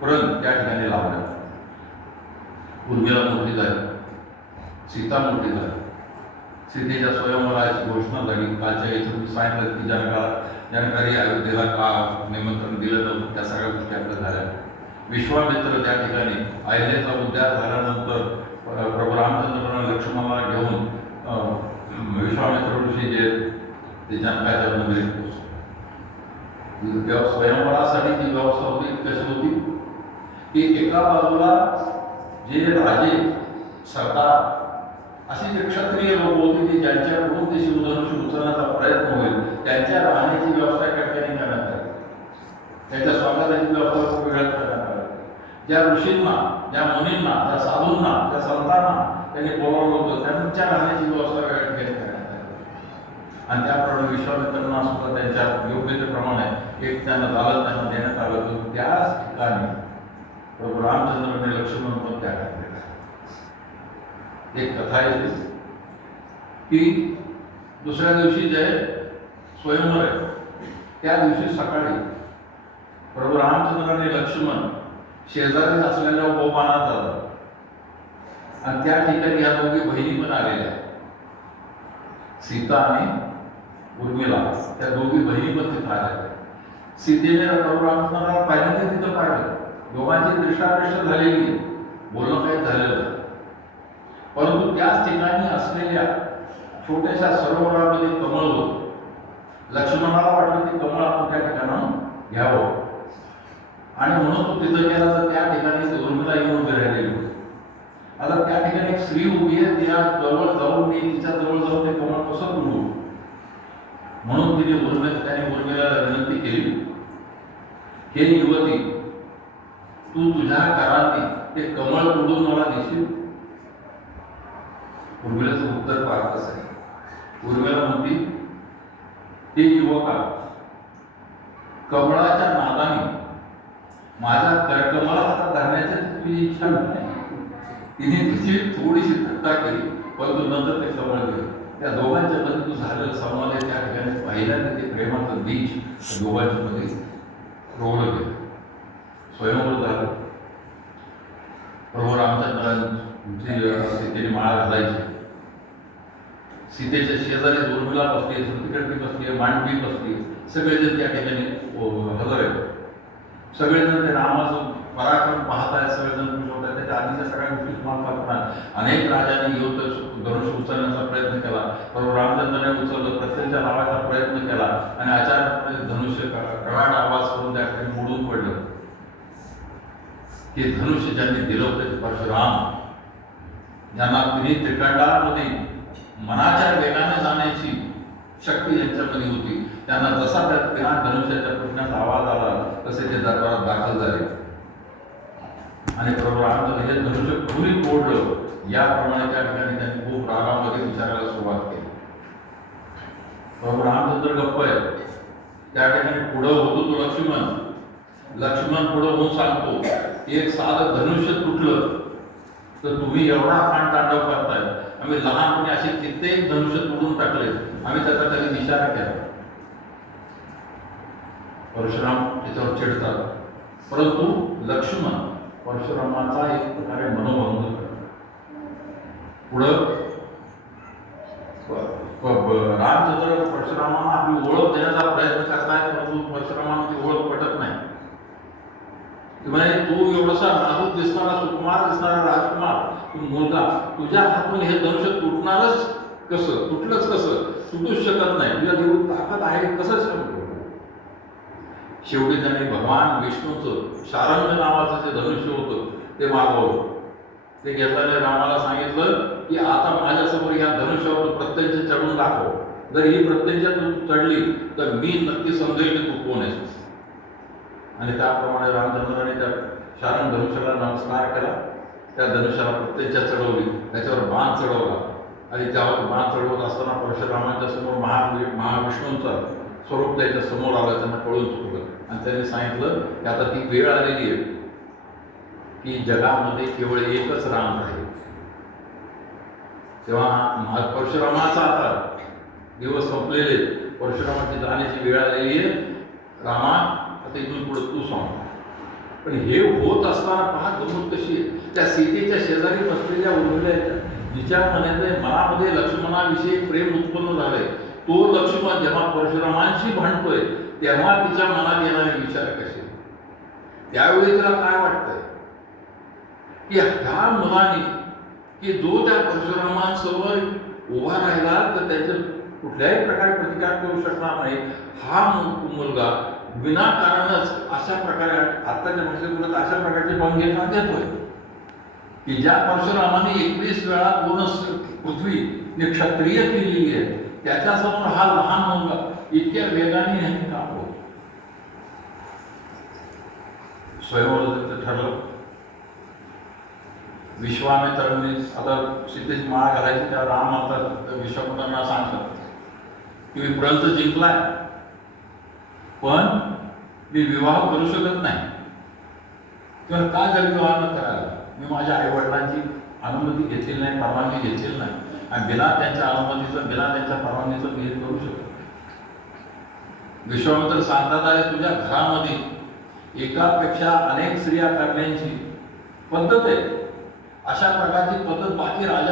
पर्यंत त्या ठिकाणी लावल्या. उर्मिला मोठी झाली, सीता मोठी झाली, सीतेच्या स्वयंवराची घोषणा झाली. कालच्या इथं मी सांगितलं की जनकारी अयोध्येला का निमंत्रण दिलं नव्हतं, त्या सगळ्या गोष्टी आपल्या झाल्या. विश्वामित्र त्या ठिकाणी अयोध्येचा उद्धार झाल्यानंतर प्रभू रामचंद्रांना लक्ष्मणाला घेऊन विश्वामित्र ऋषी जे ते जनकाच्या मंदिरात पोहोचले. स्वयंवरासाठी जी व्यवस्था होती कशी होती की एका बाजूला जे राजे सरदार अशी जे क्षत्रिय लोक होते की ज्यांच्याकडून ते शिवधनुष्य उचलण्याचा प्रयत्न होईल त्यांच्या राहण्याची व्यवस्था एका ठिकाणी करण्यात आली, त्यांच्या स्वागताची व्यवस्था वेगळ्याच करण्यात आली. ज्या ऋषींना, ज्या मुनींना, त्या साधूंना, त्या संतांना त्यांनी बोलावलं होतं त्यांच्या राहण्याची व्यवस्था वेगळ्या ठिकाणी करण्यात आली. आणि त्याप्रमाणे विश्वामित्रांना सुद्धा त्यांच्या योग्यतेप्रमाणे एक त्यांना दालन त्यांना देण्यात आलं होतं. त्याच ठिकाणी प्रभू रामचंद्रांनी लक्ष्मण पण त्या ठिकाणी एक कथा येते की दुसऱ्या दिवशी जे स्वयंवर आहे त्या दिवशी सकाळी प्रभू रामचंद्र आणि लक्ष्मण शेजारी असलेल्या उपवनात जातात आणि त्या ठिकाणी या दोघी बहिणी पण आलेल्या, सीता आणि उर्मिला, त्या दोघी बहिणी पण तिथं आल्या. सीतेने प्रभू रामचंद्राला पहिल्यांदा तिथं पाहिलं, दोघांची दृष्टादृष्ट झालेली, बोलणं काही झालेलं, परंतु त्याच ठिकाणी असलेल्या छोट्याशा सरोवरामध्ये कमळ होतं. लक्ष्मणाला वाटलं की कमळ आपण त्या ठिकाणाहून घ्यावं आणि म्हणून तो तिथं गेला तर त्या ठिकाणी उर्मिला येऊन उभी राहिलेली होती. आता त्या ठिकाणी एक स्त्री उभी आहे, तिच्या जवळ जाऊन मी तिच्या जवळ जाऊन ते कमळ कसं तोडू म्हणून तिने उर्मिलाला विनंती केली, हे युवती तू तुझ्या कराने ते कमळ तोडून मला देशील? उर्मिलाचं उत्तर पाहत आहे. उर्मिला म्हणती, ते युवका कमळाच्या नादाने माझ्या कमळाला हातात धरण्याची तुझी इच्छा नाही. तिने तिची थोडीशी थट्टा केली, परंतु नंतर ते कमळ गेलं. त्या दोघांच्या मध्ये तू झालेलं संवाद आहे त्या ठिकाणी पहिल्यांदा ते प्रेमाचं बीज दोघांच्या मध्ये रोवलं गेलं. स्वयंवर झालं. प्रभू रामचंद्रांची सीतेने माळा घालायची. सीतेच्या शेजारी उर्मिला बसली, तिकडे बसली, मांडवी बसली, सगळेजण त्या ठिकाणी हजर आहेत. सगळेजण ते रामाचं पराक्रम पाहत आहेत, सगळेजण खुश होत आहेत. त्याच्या आधीच्या सगळ्या गोष्टी तुम्हाला कल्पना. अनेक राजांनी युद्ध धनुष्य उचलण्याचा प्रयत्न केला, परंतु रामचंद्राने उचललं, प्रत्येकाच्या लावायचा प्रयत्न केला आणि अचानक धनुष्य कडाड आवाज करून त्या ठिकाणी मोडून पडलं. ते धनुष्य ज्यांनी दिलं होतं ते परशुराम, ज्यांना तिन्ही त्रिकंडामध्ये मनाच्या वेगाने जाण्याची शक्ती यांच्यामध्ये होती, त्यांना जसा त्या धनुष्याच्या पुण्याचा आवाज आला तसे ते दरबारात दाखल झाले आणि प्रभू रामचंद्र हे धनुष्य पुरी तोडलं. याप्रमाणे त्या ठिकाणी त्यांनी खूप रागामध्ये विचारायला सुरुवात केली. प्रभू रामचंद्र गप्प आहे. त्या ठिकाणी पुढं होतो तो लक्ष्मण पुढं होऊन सांगतो, एक साधं धनुष्य तुटलं तर तुम्ही एवढा खाण तांडव करताय. आम्ही लहानपणी असे कित्येक धनुष्य तोडून टाकले, आम्ही त्याचा कधी इशारा केला. परशुराम त्याच्यावर चिडतात, परंतु लक्ष्मण परशुरामाचा एक प्रकारे मनोभंग करतात. पुढं रामचंद्र परशुरामांना आपली ओळख देण्याचा प्रयत्न करताय, परंतु परशुरामांना ती ओळख पटत नाही. तू एवढासा नाजूक दिसणारा, सुकुमार दिसणारा राजकुमार, तू मुलगा, तुझ्या हातून हे धनुष्य तुटणारच कसं, तुटलंच कसं, तुटूच शकत नाही, तुझ्या देऊन ताकद आहे कसं सांगतो. शेवटी त्याने भगवान विष्णूचं शारंग नावाचं जे धनुष्य होतं ते मागवलं. ते घेताना रामाला सांगितलं की आता माझ्यासमोर या धनुष्यावर प्रत्यंच चढून दाखव. जर ही प्रत्यंच चढली तर मी नक्की समजेल की तू कोण आहेस. आणि त्याप्रमाणे रामचंद्राने त्या शारंग धनुष्याला नमस्कार केला, त्या धनुष्याला प्रत्यंचा चढवली, त्याच्यावर बाण चढवला आणि त्यावर बाण चढवत असताना परशुरामांच्या समोर महाविष्णूंचा स्वरूप त्याच्या समोर आलं. त्यांना कळून चुकलं आणि त्यांनी सांगितलं की आता ती वेळ आलेली आहे की जगामध्ये केवळ एकच राम आहे. तेव्हा परशुरामाचा आता दिवस संपलेले, परशुरामाची जाण्याची वेळ आलेली आहे. रामा आता इथून पुढे तू सांग. पण हे होत असताना पहा गमत कशी आहे. त्या सीतेच्या शेजारी बसलेल्या उर्मिला जिच्या मनामध्ये लक्ष्मणाविषयी प्रेम उत्पन्न झालंय, तो लक्ष्मण जेव्हा परशुरामांशी भांडतोय तेव्हा तिच्या मनात येणारे विचार कसे, त्यावेळी तिला काय वाटतंय की ह्या मुलाने की जो त्या परशुरामांसमोर उभा राहिला तर त्याचं कुठल्याही प्रकारे प्रतिकार करू शकणार नाही, हा मुलगा विनाकारणच अशा प्रकारे आत्ताच्या भाषेत बोलत अशा प्रकारचे भंगे का देतोय की ज्या परशुरामाने 21 वेळा पूर्ण पृथ्वी क्षत्रिय केलेली आहे, त्याच्यासमोर हा लहान मुलगा इतक्या वेगाने ह्यांनी काम होत. स्वयंवर ठरलं. विश्वामित्रांनी आता सीतेची माळ घालायची, त्या राम आता विश्वामित्रांना सांगतात की मी प्रंत जिंकलाय पण मी विवाह करू शकत नाही. किंवा का जर विवाह न करायला, मी माझ्या आई वडिलांची अनुमती घेतलेली नाही, परवानगी घेतलेली नाही, आणि बिना त्यांच्या अनुमतीचं बिना त्यांच्या परवानगीचं मी हे करू शकत नाही. विश्वामित्र सांगतात आहे तुझ्या घरामध्ये एकापेक्षा अनेक स्त्रिया करण्याची पद्धत आहे, अशा प्रकारची पद्धत बाकी राजा